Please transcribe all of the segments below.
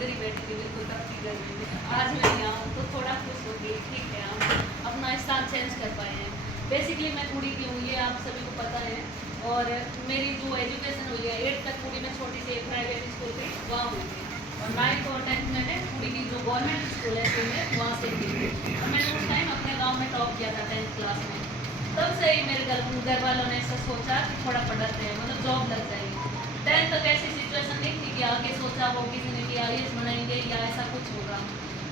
इधर ही बैठी थी, बिल्कुल तब की गर्मी में। आज मैं यहाँ हूँ तो थोड़ा खुश हो गई, ठीक है हम अपना स्थान चेंज कर पाए हैं। बेसिकली मैं कुड़ी की हूँ, ये आप सभी को पता है। और मेरी जो एजुकेशन हुई है 8 तक कुड़ी में छोटी सी एक प्राइवेट स्कूल थी, वहाँ हुई थी। और 9th और 10th मैंने कुड़ी की जो गवर्नमेंट स्कूल है में वहाँ से की थी। और मैंने उस टाइम अपने गाँव में टॉप किया था 10th क्लास में। तब से ही मेरे घर वालों ने ऐसा सोचा कि थोड़ा पढ़ाते हैं, मतलब जॉब लग जाएगी। 10th तक ऐसी सिचुएशन नहीं थी कि आगे सोचा वो किसी ने कि IAS बनाएंगे या ऐसा कुछ होगा।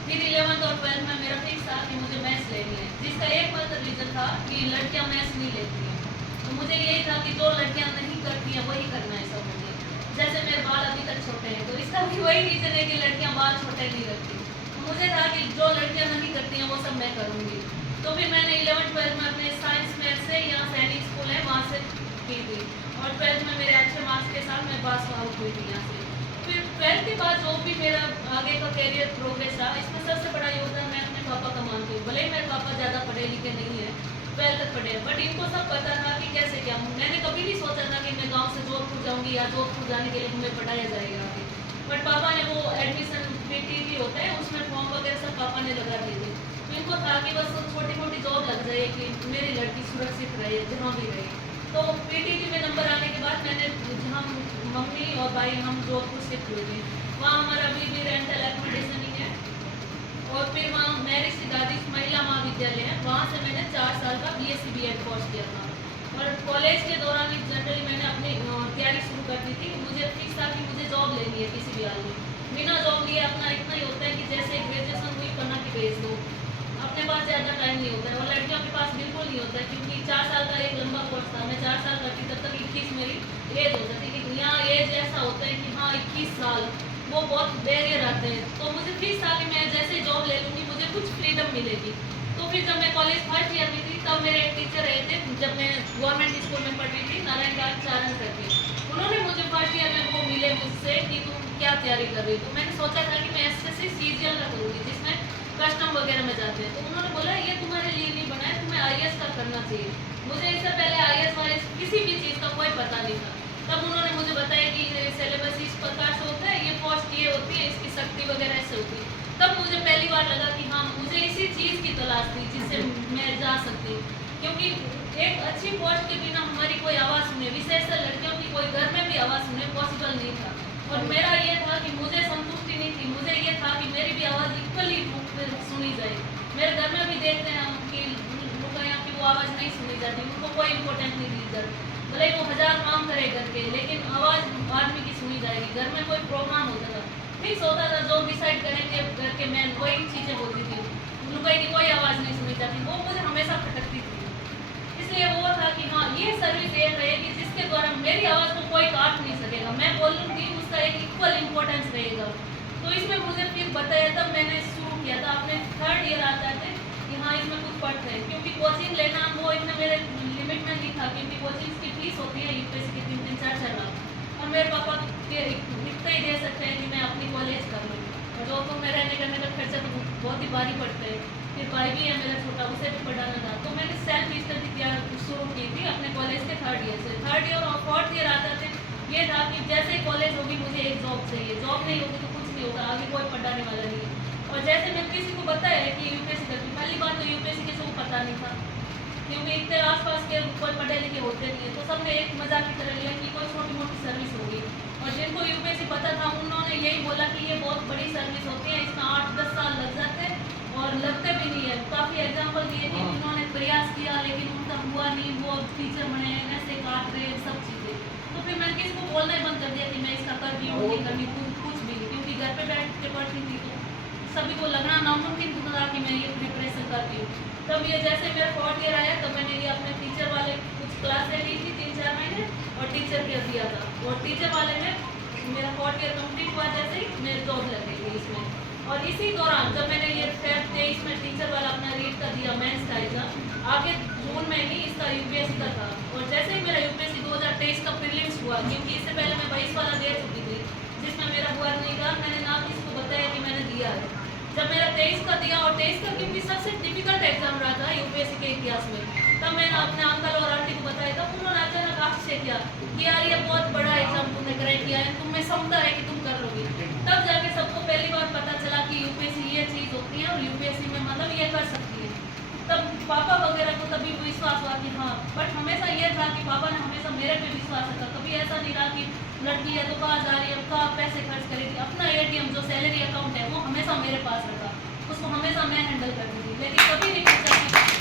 फिर 11th और 12th में मेरा फिक्स था कि मुझे मैथ्स लेनी है, जिसका एकमात्र रीज़न था कि लड़कियां मैथ्स नहीं लेती हैं। तो मुझे यही था कि जो लड़कियां नहीं करती हैं वही करना है सब मुझे। जैसे मेरे बाल अभी तक छोटे हैं, तो इसका भी वही रीज़न है कि लड़कियां बाल छोटे नहीं रखती। तो मुझे था कि जो लड़कियां नहीं करती हैं वो सब मैं करूँगी। तो फिर मैंने 11th 12th में अपने साइंस मैथ से यहाँ सैनिक स्कूल है वहाँ से की थी। और 12th में मेरे अच्छे मार्क्स के साथ मैं पास आउट हुई थी यहाँ से। फिर 12th के बाद जो भी मेरा आगे का कैरियर प्रोग्रेस था, इसमें सबसे बड़ा योगदान मैं अपने पापा का मानती हूँ। भले ही मेरे पापा ज़्यादा पढ़े लिखे नहीं है, 12th तक पढ़े, बट इनको सब पता था कि कैसे क्या। मैंने कभी नहीं सोचा था कि मैं गाँव से जोधपुर जाऊँगी या जोधपुर जाने के लिए हमें पढ़ाया जाएगा आगे। बट पापा ने वो एडमिशन PTV होता है उसमें फॉर्म वगैरह सब पापा ने लगा दिए थे। इनको था कि बस छोटी मोटी जॉब लग जाए कि मेरी लड़की सुरक्षित रहे जहाँ भी रहे। तो PTV में नंबर आने के बाद मैंने जहाँ मम्मी और भाई हम जोधपुर शिफ्ट हुए थे, वहाँ हमारा अभी भी रेंटल एकोमोडेशन ही है। और फिर वहाँ मेरी दादी महिला महाविद्यालय है, वहाँ से मैंने 4 साल का BSc B.Ed कोर्स किया था। और कॉलेज के दौरान जनरली मैंने अपनी तैयारी शुरू कर दी थी। मुझे फिक्स था कि मुझे जॉब लेनी है किसी भी हाल में। बिना जॉब लिए अपना इतना ही होता है कि जैसे ग्रेजुएशन हुई करना कि भेज दो, अपने पास ज़्यादा टाइम नहीं होता है। और लड़कियों के पास बिल्कुल नहीं होता है, क्योंकि 4 साल का एक लंबा कोर्स था। मैं 4 साल करती तब तक 21 मेरी एज हो जाती थी। यहाँ एज ऐसा होता है कि हाँ 21 साल वो बहुत बैरियर आते हैं। तो मुझे फिक्स था कि मैं जैसे जॉब ले लूँगी मुझे कुछ फ्रीडम मिलेगी। तो फिर जब मैं कॉलेज फर्स्ट ईयर में थी तब मेरे एक टीचर रहे थे, जब मैं गवर्नमेंट स्कूल में पढ़ रही थी नारायण चारण करके। उन्होंने मुझे फर्स्ट ईयर में वो मिले मुझसे कि तुम क्या तैयारी कर रही हो। तो मैंने सोचा था कि मैं SSC CGL का करूँगी जिसमें कस्टम वगैरह में जाते हैं। तो उन्होंने बोला ये तुम्हारे लिए नहीं बना है, तुम्हें IAS का करना चाहिए। मुझे इससे पहले IAS वायस किसी भी चीज़ का कोई पता नहीं था। तब उन्होंने मुझे बताया कि सिलेबस इस प्रकार से होता है, ये पोस्ट ये होती है, इसकी शक्ति वगैरह ऐसे होती है। तब मुझे पहली बार लगा कि हाँ मुझे इसी चीज़ की तलाश थी जिससे मैं जा सकती हूँ। क्योंकि एक अच्छी पोस्ट के बिना हमारी कोई आवाज़ सुने, विशेषकर लड़कियों की कोई घर में भी आवाज़ सुने पॉसिबल नहीं था। और मेरा ये था कि मुझे संतुष्टि नहीं थी, मुझे ये था कि मेरी भी आवाज़ इक्वली सुनी जाए। मेरे घर में भी देखते हैं हम कि लोग यहाँ की वो आवाज़ नहीं सुनी जाती, उनको कोई इम्पोर्टेंस नहीं दी जाती। भले वो 1000 काम करे करके, लेकिन आवाज़ आदमी की सुनी जाएगी। घर में कोई प्रोग्राम होता था, फिक्स होता था, जो डिसाइड करेंगे करके मैं वही चीज़ें होती थी। उनको की कोई आवाज़ नहीं सुनी जाती, वो मुझे हमेशा खटकती थी। इसलिए वो था कि हाँ ये सर्विस ये रहेगी जिसके द्वारा मेरी आवाज़ को कोई काट नहीं सकेगा, मैं बोलूँगी उसका एक इक्वल इम्पोर्टेंस रहेगा। तो इसमें मुझे फिर बताया, तब मैंने शुरू किया था। अपने 3rd ईयर आता थे कि हाँ इसमें कुछ पढ़ते हैं, क्योंकि कोचिंग लेना वो इतना मेरे लिमिट में नहीं था, क्योंकि कोचिंग की फीस होती है UPSC की 3-3 4-4 लाख। और मेरे पापा इतना ही दे सकते हैं कि मैं अपनी कॉलेज कर लूँ। और जोधपुर में रहने करने का खर्चा तो बहुत ही भारी पड़ता है। फिर भाई भी है मेरा छोटा, उसे भी पढ़ाना था। तो मैंने सेल्फ स्टडी तैयार शुरू की थी अपने कॉलेज के 3rd ईयर से। 3rd ईयर और 4th ईयर आता थे, ये था कि जैसे कॉलेज होगी मुझे एक जॉब चाहिए, जॉब नहीं होगी तो कुछ नहीं होगा, आगे कोई पढ़ाने वाला नहीं है। और जैसे मैं किसी को बताया कि UPSC करती, पहली बात तो UPSC किसी को पता नहीं था, क्योंकि इतने आसपास के कोई पढ़े लिखे होते नहीं है। तो सबने एक मजाक की तरह लिया कि कोई छोटी मोटी सर्विस होगी। और जिनको UPSC पता था उन्होंने यही बोला कि ये बहुत बड़ी सर्विस होती है, इसमें 8-10 साल लग जाते हैं और लगते भी नहीं है। काफ़ी एग्जाम्पल दिए कि उन्होंने प्रयास किया लेकिन उनका हुआ नहीं, वो टीचर बने ऐसे काट रहे सब चीज़ें। तो फिर मैंने किसी को बोलना ही बंद कर दिया कि मैं इसका कर रही हूँ नहीं कर रही, कुछ भी नहीं। क्योंकि घर पे बैठ के पढ़ती थी तो सभी को लगना नामुमकिन था कि मैं ये प्रिपरेशन करती हूँ। तब ये जैसे मेरा 4th ईयर आया तब मैंने ये अपने टीचर वाले कुछ क्लासें ली थी 3-4 महीने और टीचर के दिया था। और टीचर वाले में मेरा 4th ईयर कंप्लीट हुआ जैसे ही मेरी जॉब लग गई थी इसमें। और इसी दौरान जब मैंने ये Feb 23 में टीचर वाला अपना रीट का दिया मेंस का एग्जाम, आगे जून में ही इसका UPSC का था। और जैसे ही मेरा UPSC 2023 का प्रीलिम्स हुआ, क्योंकि इससे पहले मैं 22 वाला दे चुकी थी जिसमें मेरा हुआ नहीं था, मैंने ना किसी को बताया कि मैंने दिया है। जब मेरा 23 का दिया, और 23 का क्योंकि सबसे डिफिकल्ट एग्जाम रहा था UPSC के इतिहास में, तब मैंने अपने अंकल और आंटी को बताया था। उन्होंने अचानक आश्चर्य किया कि यार ये बहुत बड़ा एग्जाम तुमने क्रैक किया है, तुम में क्षमता है कि तुम कर लोगे। तब जाके सबको पहली विश्वास हुआ कि हाँ, बट हमेशा ये था कि पापा ने हमेशा मेरे पे विश्वास रखा। कभी ऐसा नहीं रहा कि लड़की है तो कहाँ जा रही है, कहाँ पैसे खर्च करेगी। अपना एटीएम जो सैलरी अकाउंट है वो हमेशा मेरे पास रखा, उसको हमेशा मैं हैंडल करती थी, लेकिन कभी नहीं पूछा कि